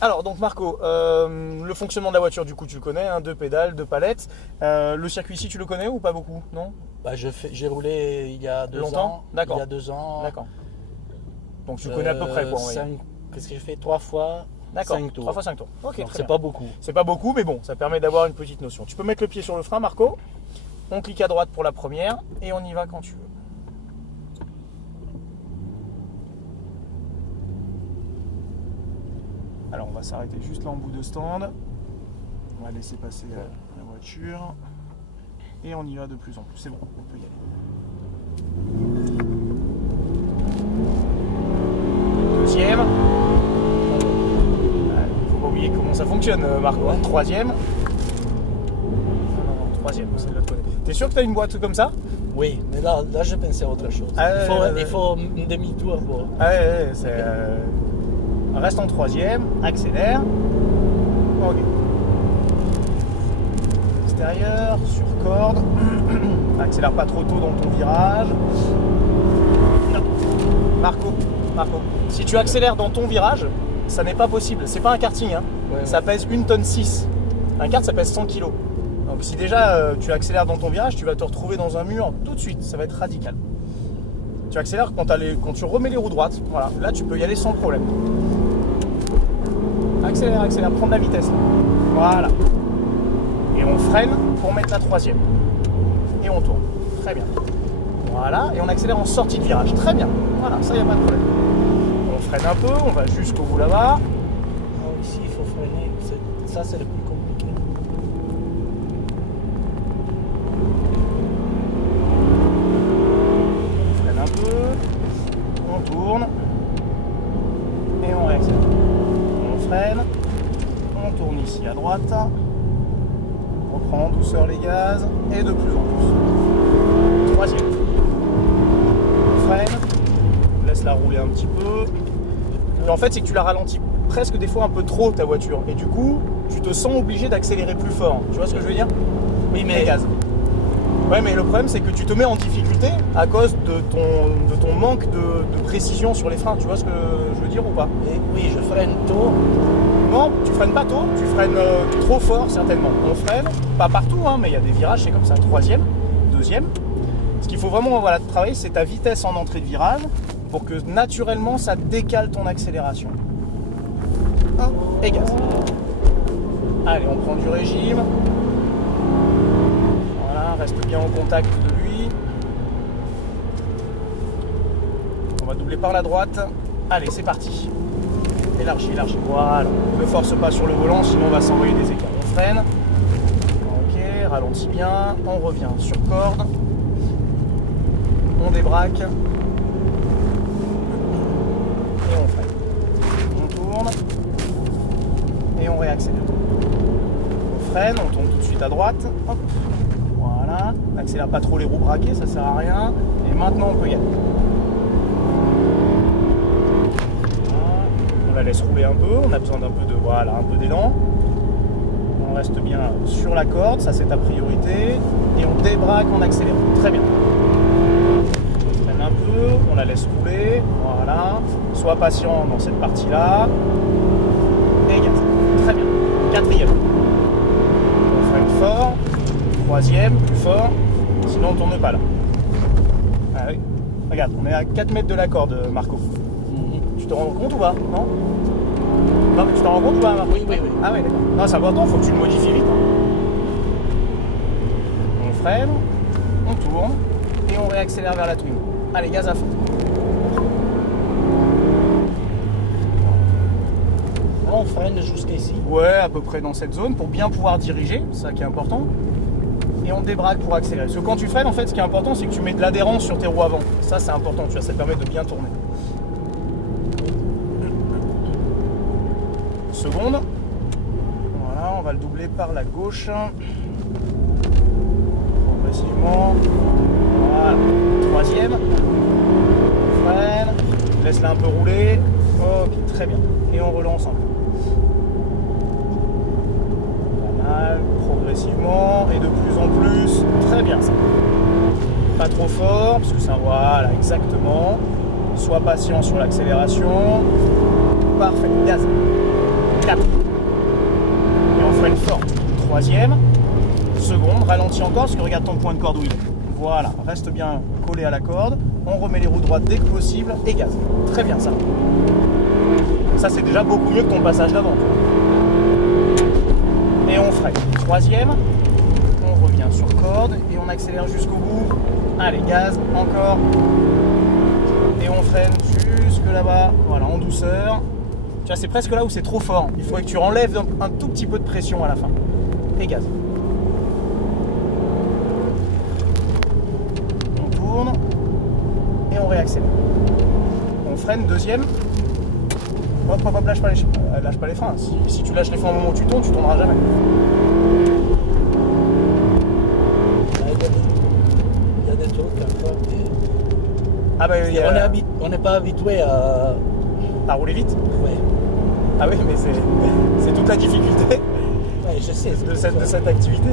Alors donc Marco, le fonctionnement de la voiture du coup tu le connais, hein, deux pédales, deux palettes. Le circuit ici tu le connais ou pas beaucoup? Non? Bah, j'ai roulé il y a deux Longtemps? ans. D'accord. Il y a 2 ans. D'accord. Donc tu connais à peu près quoi, oui. Qu'est-ce que j'ai fait? 3 fois D'accord. 5 tours. 3 fois 5 tours. Ok, Donc, très c'est bien. pas beaucoup. C'est pas beaucoup mais bon, ça permet d'avoir une petite notion. Tu peux mettre le pied sur le frein Marco. On clique à droite pour la première et on y va quand tu veux. Alors on va s'arrêter juste là en bout de stand. On va laisser passer la voiture. Et on y va de plus en plus. C'est bon, on peut y aller. Deuxième. Faut pas oublier comment ça fonctionne, Marco. Troisième. Non, troisième, c'est de l'autre côté. T'es sûr que t'as une boîte comme ça? Oui, mais là je pensais à autre chose. Il faut un demi-tour pour. Ouais, reste en troisième, accélère. Ok. Extérieur, sur corde. Accélère pas trop tôt dans ton virage. Non. Marco, si tu accélères dans ton virage, ça n'est pas possible. C'est pas un karting, hein. Ouais, ça pèse 1,6 tonne. Un kart, ça pèse 100 kg. Donc si déjà tu accélères dans ton virage, tu vas te retrouver dans un mur tout de suite. Ça va être radical. Tu accélères quand tu remets les roues droites. Voilà, là tu peux y aller sans problème. Accélère, prends de la vitesse. Là. Voilà. Et on freine pour mettre la troisième. Et on tourne. Très bien. Voilà. Et on accélère en sortie de virage. Très bien. Voilà, ça, il n'y a pas de problème. On freine un peu, on va jusqu'au bout là-bas. Ici, il faut freiner. Ça, c'est le plus compliqué. On freine un peu. On tourne. Et on réaccélère. On freine. On tourne ici à droite. On reprend en douceur les gaz. Et de plus en plus. Troisième. On freine. On laisse la rouler un petit peu. Et en fait, c'est que tu la ralentis presque des fois un peu trop ta voiture. Et du coup, tu te sens obligé d'accélérer plus fort. Tu vois ce que je veux dire? Oui, mais. Les gaz. Ouais, mais le problème, c'est que tu te mets en difficulté à cause de ton manque de précision sur les freins. Tu vois ce que je veux dire ou pas? Oui, je freine tôt. Non, tu freines pas tôt, tu freines trop fort certainement. On freine, pas partout, hein, mais il y a des virages, c'est comme ça. Troisième, deuxième. Ce qu'il faut vraiment travailler, c'est ta vitesse en entrée de virage pour que naturellement ça décale ton accélération. Et gaz. Allez, on prend du régime. Voilà, reste bien en contact de lui. On va doubler par la droite. Allez, c'est parti. Élargis. Voilà. Ne force pas sur le volant, sinon on va s'envoyer des écarts. On freine. Ok, ralentis bien. On revient sur corde. On débraque. Et on freine. On tourne. Et on réaccélère. On freine, on tourne tout de suite à droite. Hop. Voilà. N'accélère pas trop les roues braquées, ça sert à rien. Et maintenant on peut y aller. On la laisse rouler un peu, on a besoin d'un peu d'élan. On reste bien sur la corde, ça c'est ta priorité. Et on débraque en accélérant. Très bien. On freine un peu, on la laisse rouler. Voilà. Sois patient dans cette partie-là. Et gaz. Très bien. Quatrième. On freine fort. Troisième, plus fort. Sinon on ne tourne pas là. Ah oui. Regarde, on est à 4 mètres de la corde, Marco. Tu te rends compte ou pas? Non? Non, mais tu t'en rends compte ou pas, Marco? Oui. Ah oui, d'accord. Non, c'est important, il faut que tu le modifies vite. On freine, on tourne et on réaccélère vers la twin. Allez, gaz à fond. Là, on freine jusqu'ici. Ouais, à peu près dans cette zone pour bien pouvoir diriger, c'est ça qui est important. Et on débraque pour accélérer. Parce que quand tu freines, en fait, ce qui est important, c'est que tu mets de l'adhérence sur tes roues avant. Ça, c'est important, tu vois, ça te permet de bien tourner. Seconde. Voilà, on va le doubler par la gauche. Progressivement. Voilà. Troisième. Freine. Laisse-la un peu rouler. Ok, très bien. Et on relance un peu. Pas mal. Progressivement. Et de plus en plus. Très bien ça. Pas trop fort, parce que ça, voilà, exactement. Sois patient sur l'accélération. Parfait. Gaz. 4. Et on freine fort. Troisième. Seconde, ralentis encore parce que regarde ton point de corde où il est. Voilà, reste bien collé à la corde. On remet les roues droites dès que possible et gaz. Très bien ça. Ça c'est déjà beaucoup mieux que ton passage d'avant. Et on freine. Troisième. On revient sur corde et on accélère jusqu'au bout. Allez, gaz, encore. Et on freine jusque là-bas. Voilà, en douceur. Tu vois, c'est presque là où c'est trop fort. Il faudrait que tu enlèves un tout petit peu de pression à la fin. Et gaz. On tourne. Et on réaccélère. On freine, deuxième. Hop, hop, hop, lâche pas les freins. Si tu lâches les freins au moment où tu tourneras jamais. Il y a des trucs parfois. Ah bah, On n'est pas habitué à rouler vite. Oui. Ah oui, mais c'est toute la difficulté je sais, de cette activité.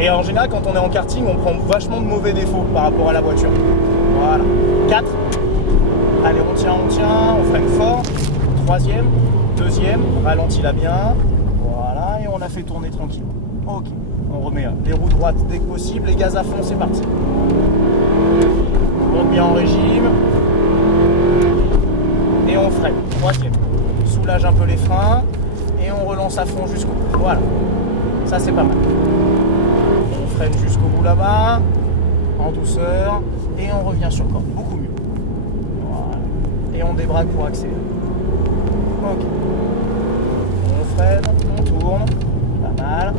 Et en général, quand on est en karting, on prend vachement de mauvais défauts par rapport à la voiture. Voilà. 4. Allez, on tient, on freine fort. Troisième, deuxième, ralentis là bien. Voilà, et on la fait tourner tranquille. Ok. On remet les roues droites dès que possible, les gaz à fond, c'est parti. On monte bien en régime. Et on freine. Troisième. Soulage un peu les freins. Et on relance à fond jusqu'au bout. Voilà. Ça, c'est pas mal. On freine jusqu'au bout là-bas. En douceur. Et on revient sur corde. Beaucoup mieux. Voilà. Et on débraque pour accélérer. Ok. On freine. On tourne. Pas mal.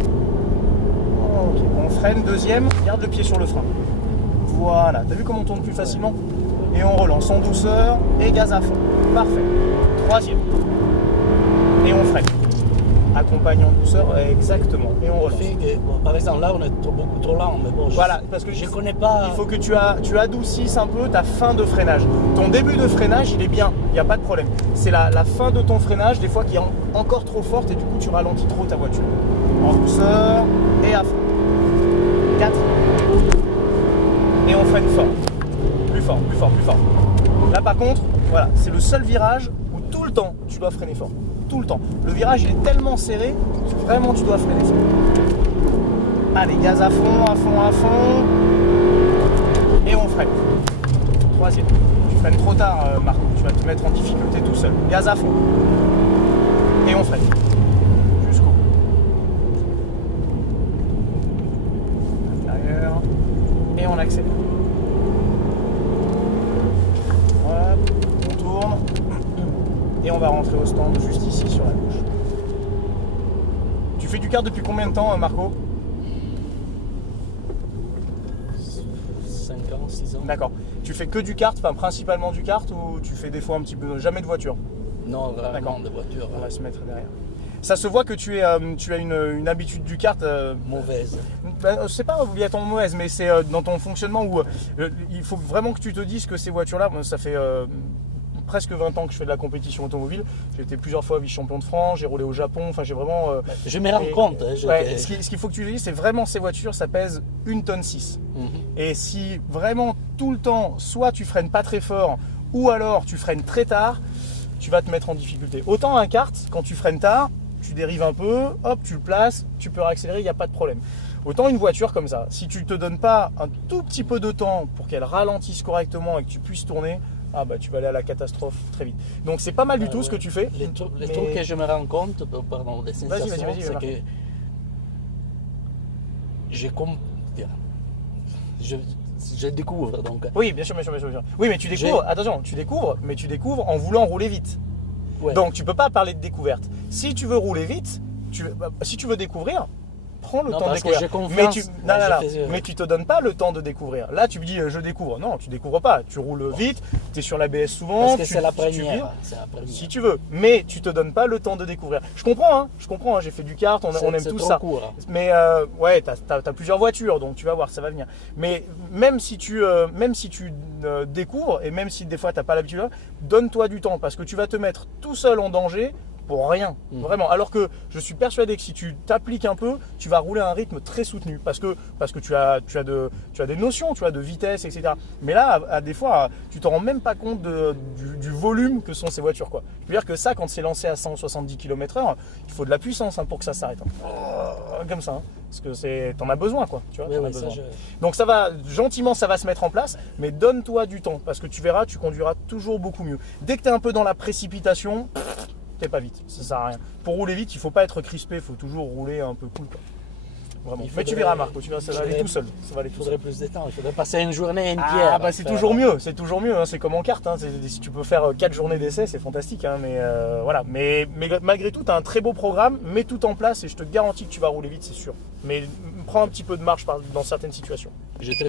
Ok. On freine. Deuxième. Garde le pied sur le frein. Voilà. T'as vu comment on tourne plus facilement? Et on relance en douceur. Et gaz à fond. Parfait. Troisième. Et on freine. Accompagne en douceur, exactement. Et on relance. Par exemple, là, on est beaucoup trop lent, mais bon, voilà, parce que je ne connais pas. Il faut que tu adoucisses un peu ta fin de freinage. Ton début de freinage, il est bien, il n'y a pas de problème. C'est la fin de ton freinage, des fois, qui est encore trop forte et du coup, tu ralentis trop ta voiture. En douceur et à fond. 4. Et on freine fort. Plus fort, plus fort, plus fort. Là, par contre, voilà, c'est le seul virage où tout le temps, tu dois freiner fort. Tout le temps. Le virage il est tellement serré que vraiment tu dois freiner fort. Allez, gaz à fond, à fond, à fond. Et on freine. Troisième. Tu freines trop tard, Marco. Tu vas te mettre en difficulté tout seul. Gaz à fond. Et on freine. Jusqu'au bout. Intérieur. Et on accélère. Hop, on tourne. Et on va rentrer au stand juste ici sur la gauche. Tu fais du kart depuis combien de temps, Marco? 5 ans, 6 ans. D'accord. Tu fais que du kart, enfin principalement du kart, ou tu fais des fois un petit peu, jamais de voiture? Non, vraiment de voiture. On va se mettre derrière. Ça se voit que tu as une habitude du kart mauvaise. C'est pas obligatoirement mauvaise, mais c'est dans ton fonctionnement où il faut vraiment que tu te dises que ces voitures-là, ça fait presque 20 ans que je fais de la compétition automobile. J'ai été plusieurs fois vice-champion de France, j'ai roulé au Japon, enfin j'ai vraiment... je me rends compte. Ce qu'il faut que tu te dises, c'est vraiment ces voitures, ça pèse 1,6 tonne. Et si vraiment tout le temps, soit tu freines pas très fort, ou alors tu freines très tard, tu vas te mettre en difficulté. Autant un kart, quand tu freines tard, tu dérives un peu, hop, tu le places, tu peux réaccélérer, il n'y a pas de problème. Autant une voiture comme ça, si tu ne te donnes pas un tout petit peu de temps pour qu'elle ralentisse correctement et que tu puisses tourner, ah bah tu vas aller à la catastrophe très vite. Donc c'est pas mal du tout ce que tu fais. Les trucs que je me rends compte, pardon, des sensations, c'est que je découvre donc. Oui, bien sûr. Oui, mais tu découvres, attention, tu découvres en voulant rouler vite. Ouais. Donc tu peux pas parler de découverte. Si tu veux rouler vite, si tu veux découvrir, prends le temps de découvrir. Mais tu te donnes pas le temps de découvrir. Là, tu me dis je découvre. Non, tu découvres pas. Tu roules vite, tu es sur l'ABS souvent. Parce que c'est la première. Si tu veux, mais tu te donnes pas le temps de découvrir. Je comprends. J'ai fait du kart, on aime tout ça. Court. Mais ouais, t'as plusieurs voitures, donc tu vas voir, ça va venir. Mais même si tu découvres et même si des fois t'as pas l'habitude, donne-toi du temps parce que tu vas te mettre tout seul en danger pour rien, vraiment. Alors que je suis persuadé que si tu t'appliques un peu, tu vas rouler à un rythme très soutenu parce que tu as des notions, tu vois, de vitesse, etc. Mais là, à des fois, tu te rends même pas compte du volume que sont ces voitures, quoi. Je veux dire que ça, quand c'est lancé à 170 km/h, il faut de la puissance pour que ça s'arrête. Comme ça, parce que t'en as besoin, quoi. Tu vois, oui, besoin. Ça, Donc ça va, gentiment, ça va se mettre en place, mais donne-toi du temps parce que tu verras, tu conduiras toujours beaucoup mieux. Dès que tu es un peu dans la précipitation, t'es pas vite, ça sert à rien. Pour rouler vite, il faut pas être crispé, il faut toujours rouler un peu cool, quoi. Vraiment. Mais tu verras, Marco, tu verras, ça va aller tout seul. Il faudrait plus de temps, il faudrait passer une journée entière. Ah bah c'est toujours mieux, c'est toujours mieux, hein. C'est comme en carte, hein. Si tu peux faire 4 journées d'essai, c'est fantastique, hein. Mais voilà. Mais malgré tout, tu as un très beau programme, mets tout en place et je te garantis que tu vas rouler vite, c'est sûr. Mais prends un petit peu de marge dans certaines situations.